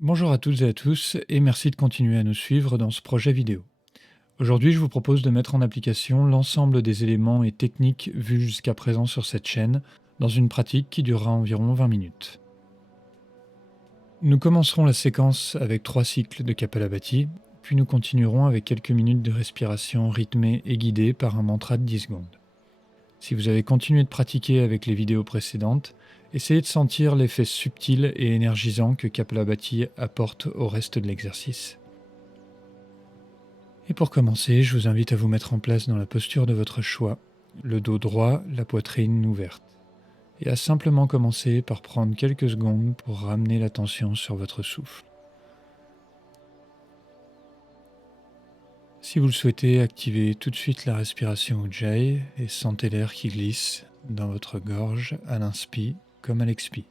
Bonjour à toutes et à tous et merci de continuer à nous suivre dans ce projet vidéo. Aujourd'hui, je vous propose de mettre en application l'ensemble des éléments et techniques vus jusqu'à présent sur cette chaîne dans une pratique qui durera environ 20 minutes. Nous commencerons la séquence avec 3 cycles de Kapalabhati, puis nous continuerons avec quelques minutes de respiration rythmée et guidée par un mantra de 10 secondes. Si vous avez continué de pratiquer avec les vidéos précédentes, essayez de sentir l'effet subtil et énergisant que Kapalabhati apporte au reste de l'exercice. Et pour commencer, je vous invite à vous mettre en place dans la posture de votre choix, le dos droit, la poitrine ouverte, et à simplement commencer par prendre quelques secondes pour ramener l'attention sur votre souffle. Si vous le souhaitez, activez tout de suite la respiration Ujjayi et sentez l'air qui glisse dans votre gorge à l'inspire comme à l'expire.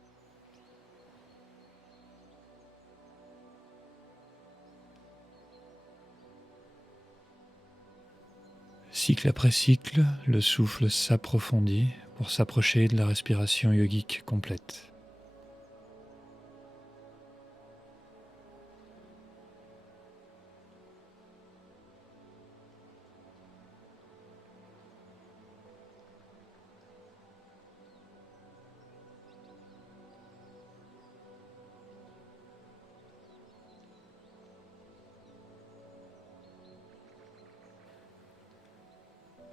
Cycle après cycle, le souffle s'approfondit pour s'approcher de la respiration yogique complète.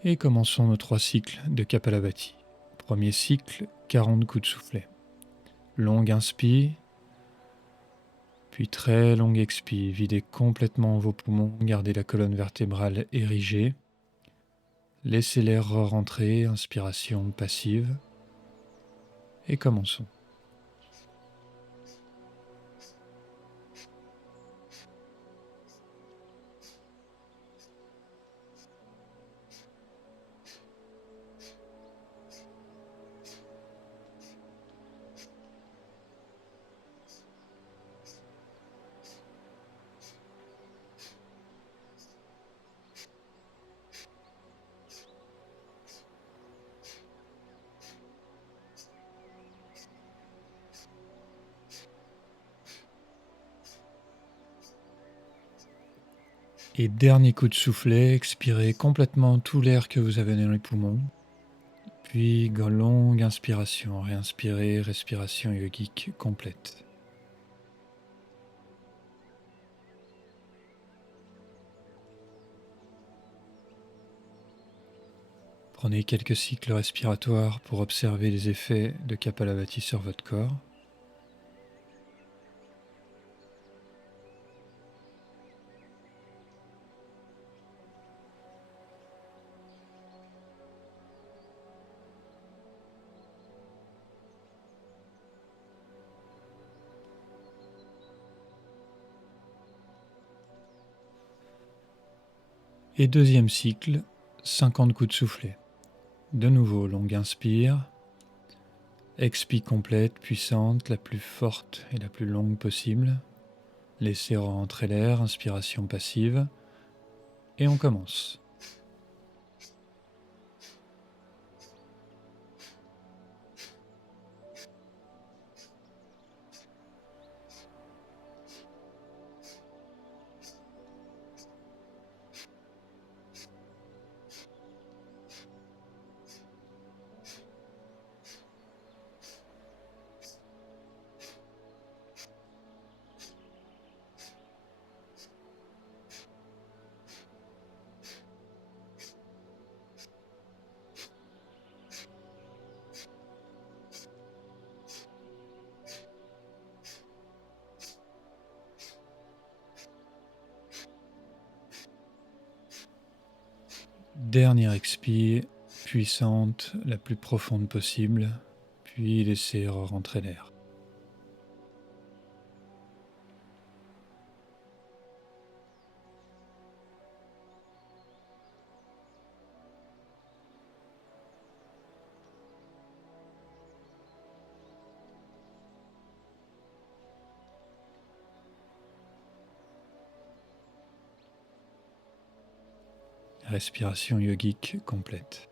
Et commençons nos 3 cycles de Kapalabhati. Premier cycle, 40 coups de soufflet. Longue inspire, puis très longue expire. Videz complètement vos poumons, gardez la colonne vertébrale érigée. Laissez l'air rentrer, inspiration passive. Et commençons. Et dernier coup de soufflet, expirez complètement tout l'air que vous avez dans les poumons. Puis, longue inspiration, réinspirez, respiration yogique complète. Prenez quelques cycles respiratoires pour observer les effets de Kapalabhati sur votre corps. Et deuxième cycle, 50 coups de soufflet. De nouveau, longue inspire. Expire complète, puissante, la plus forte et la plus longue possible. Laissez rentrer l'air, inspiration passive. Et on commence. Dernière expire, puissante, la plus profonde possible, puis laissez rentrer l'air. Respiration yogique complète.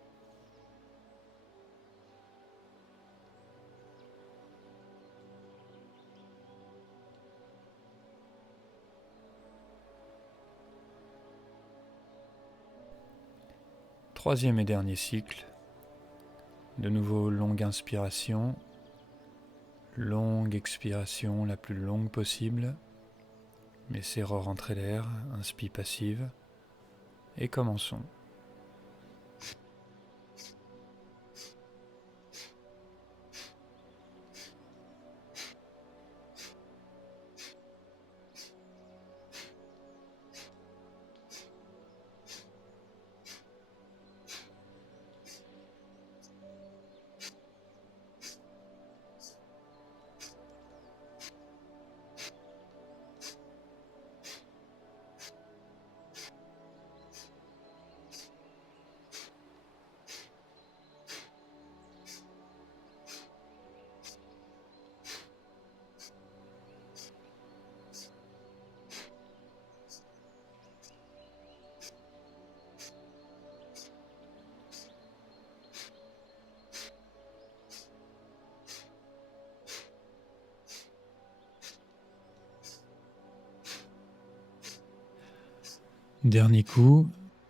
Troisième et dernier cycle. De nouveau, longue inspiration, longue expiration, la plus longue possible. Laissez re-rentrer l'air, inspi passive. Et commençons. Dernier coup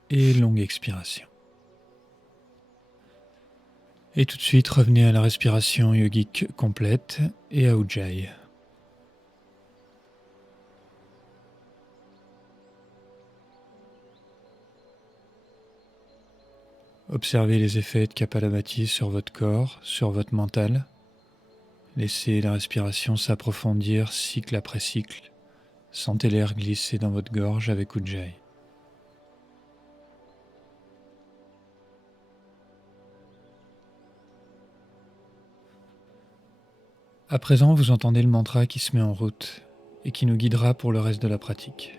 et longue expiration. Et tout de suite, revenez à la respiration yogique complète et à Ujjayi. Observez les effets de Kapalabhati sur votre corps, sur votre mental. Laissez la respiration s'approfondir cycle après cycle. Sentez l'air glisser dans votre gorge avec Ujjayi. À présent, vous entendez le mantra qui se met en route et qui nous guidera pour le reste de la pratique.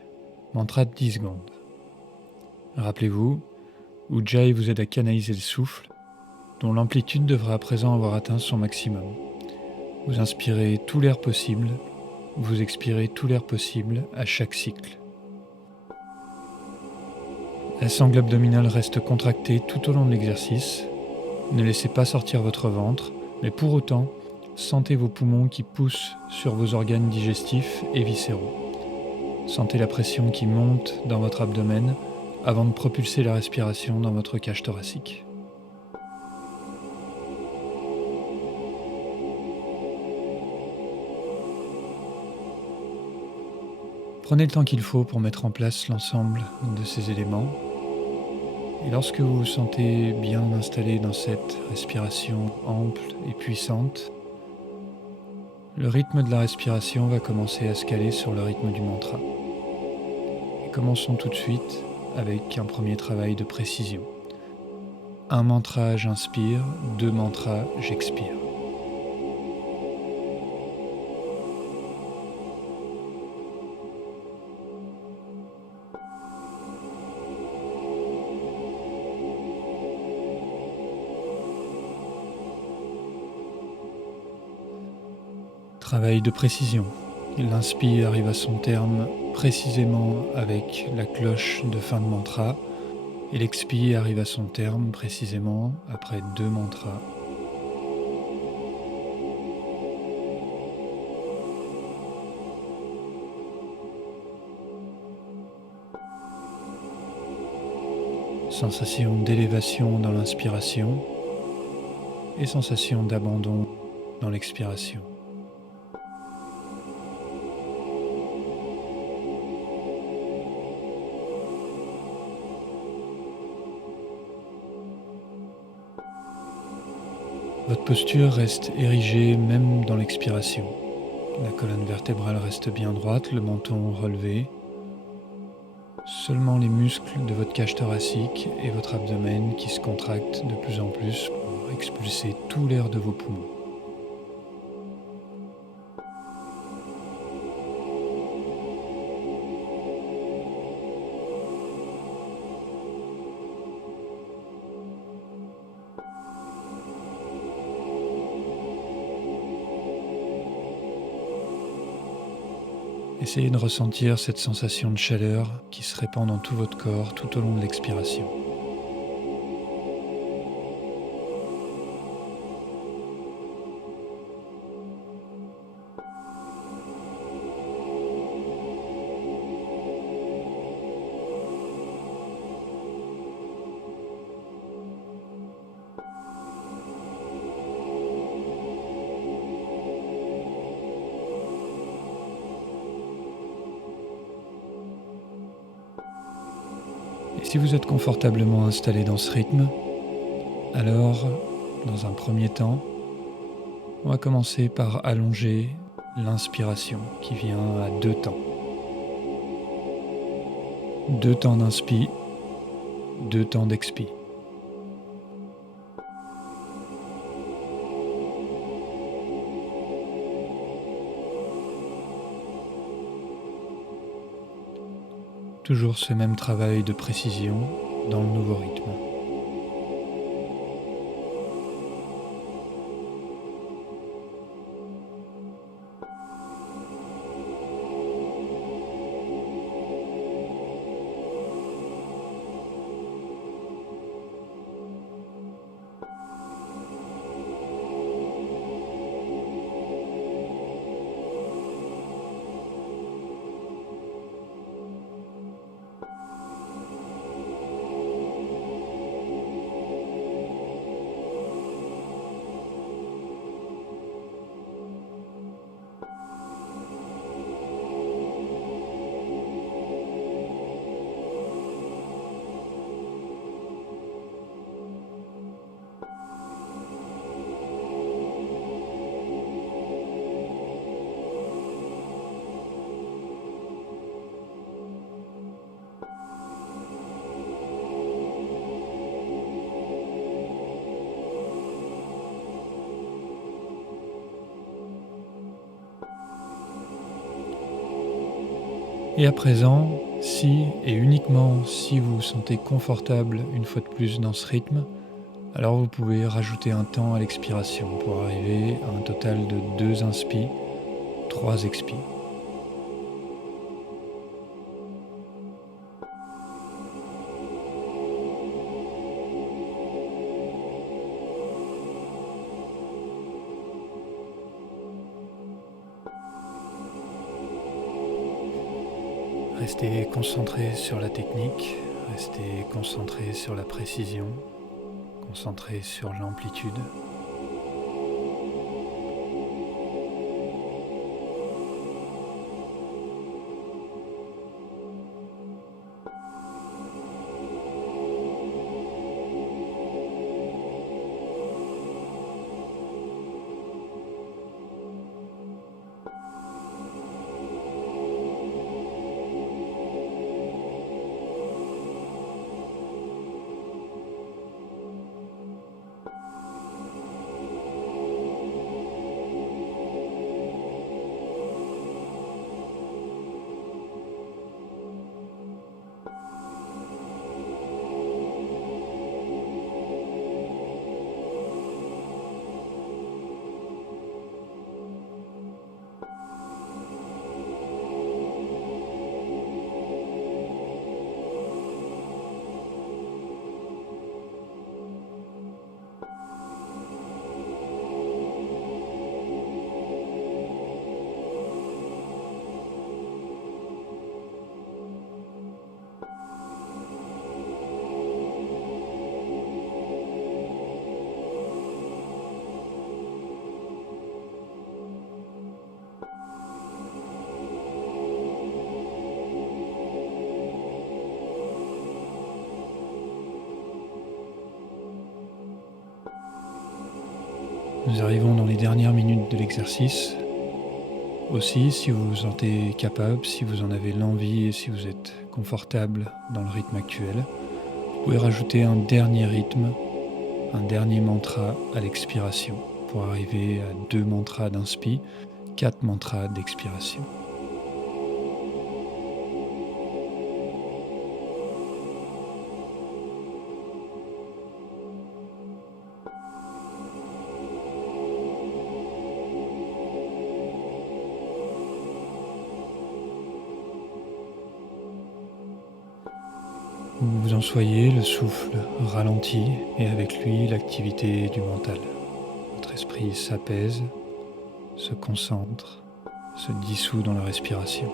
Mantra de 10 secondes. Rappelez-vous, Ujjayi vous aide à canaliser le souffle, dont l'amplitude devrait à présent avoir atteint son maximum. Vous inspirez tout l'air possible, vous expirez tout l'air possible à chaque cycle. La sangle abdominale reste contractée tout au long de l'exercice. Ne laissez pas sortir votre ventre, mais pour autant, sentez vos poumons qui poussent sur vos organes digestifs et viscéraux. Sentez la pression qui monte dans votre abdomen avant de propulser la respiration dans votre cage thoracique. Prenez le temps qu'il faut pour mettre en place l'ensemble de ces éléments. Et lorsque vous vous sentez bien installé dans cette respiration ample et puissante, le rythme de la respiration va commencer à se caler sur le rythme du mantra. Et commençons tout de suite avec un premier travail de précision. Un mantra, j'inspire, 2 mantras, j'expire. Travail de précision. L'inspire arrive à son terme précisément avec la cloche de fin de mantra et l'expire arrive à son terme précisément après 2 mantras. Sensation d'élévation dans l'inspiration et sensation d'abandon dans l'expiration. Votre posture reste érigée même dans l'expiration. La colonne vertébrale reste bien droite, le menton relevé. Seulement les muscles de votre cage thoracique et votre abdomen qui se contractent de plus en plus pour expulser tout l'air de vos poumons. Essayez de ressentir cette sensation de chaleur qui se répand dans tout votre corps tout au long de l'expiration. Et si vous êtes confortablement installé dans ce rythme, alors, dans un premier temps, on va commencer par allonger l'inspiration qui vient à 2 temps. 2 temps d'inspi, 2 temps d'expi. Toujours ce même travail de précision dans le nouveau rythme. Et à présent, si et uniquement si vous vous sentez confortable une fois de plus dans ce rythme, alors vous pouvez rajouter un temps à l'expiration pour arriver à un total de 2 inspi, 3 expi. Restez concentré sur la technique, restez concentré sur la précision, concentré sur l'amplitude. Nous arrivons dans les dernières minutes de l'exercice. Aussi, si vous vous sentez capable, si vous en avez l'envie et si vous êtes confortable dans le rythme actuel, vous pouvez rajouter un dernier rythme, un dernier mantra à l'expiration pour arriver à 2 mantras d'inspi, 4 mantras d'expiration. Où vous en soyez, le souffle ralentit et avec lui l'activité du mental. Votre esprit s'apaise, se concentre, se dissout dans la respiration.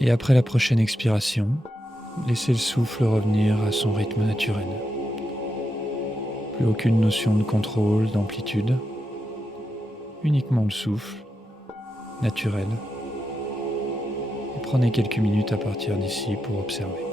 Et après la prochaine expiration, laissez le souffle revenir à son rythme naturel. Plus aucune notion de contrôle, d'amplitude, uniquement le souffle, naturel. Et prenez quelques minutes à partir d'ici pour observer.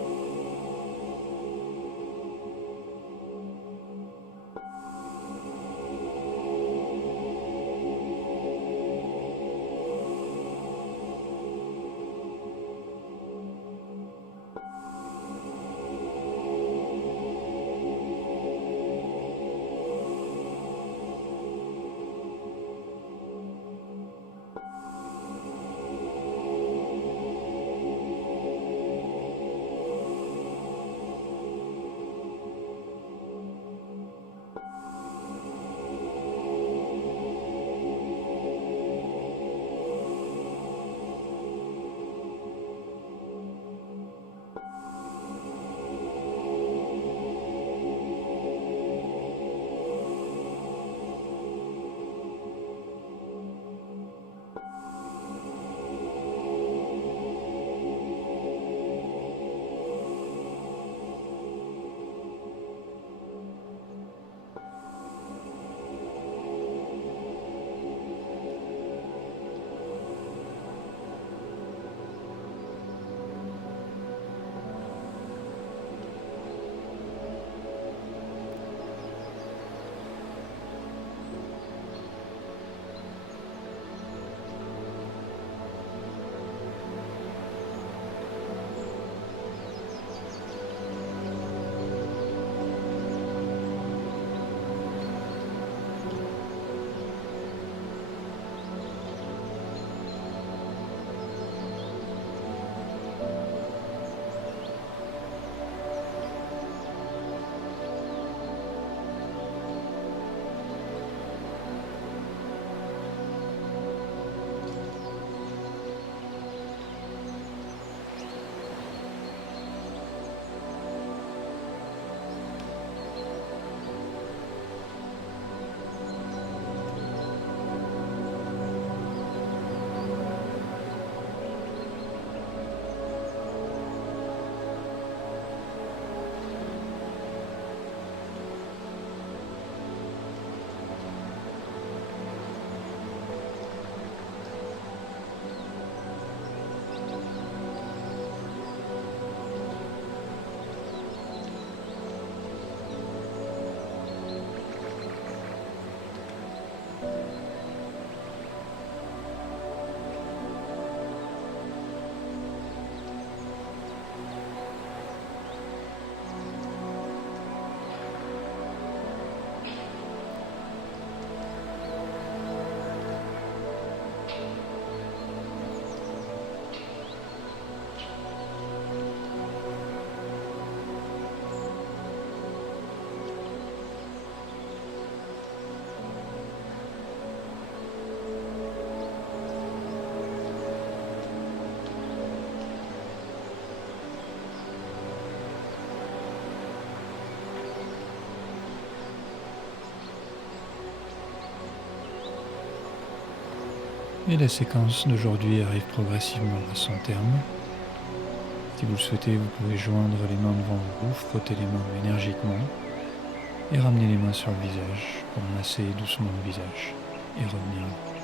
Et la séquence d'aujourd'hui arrive progressivement à son terme. Si vous le souhaitez, vous pouvez joindre les mains devant vous, frotter les mains énergiquement et ramener les mains sur le visage pour masser doucement le visage et revenir.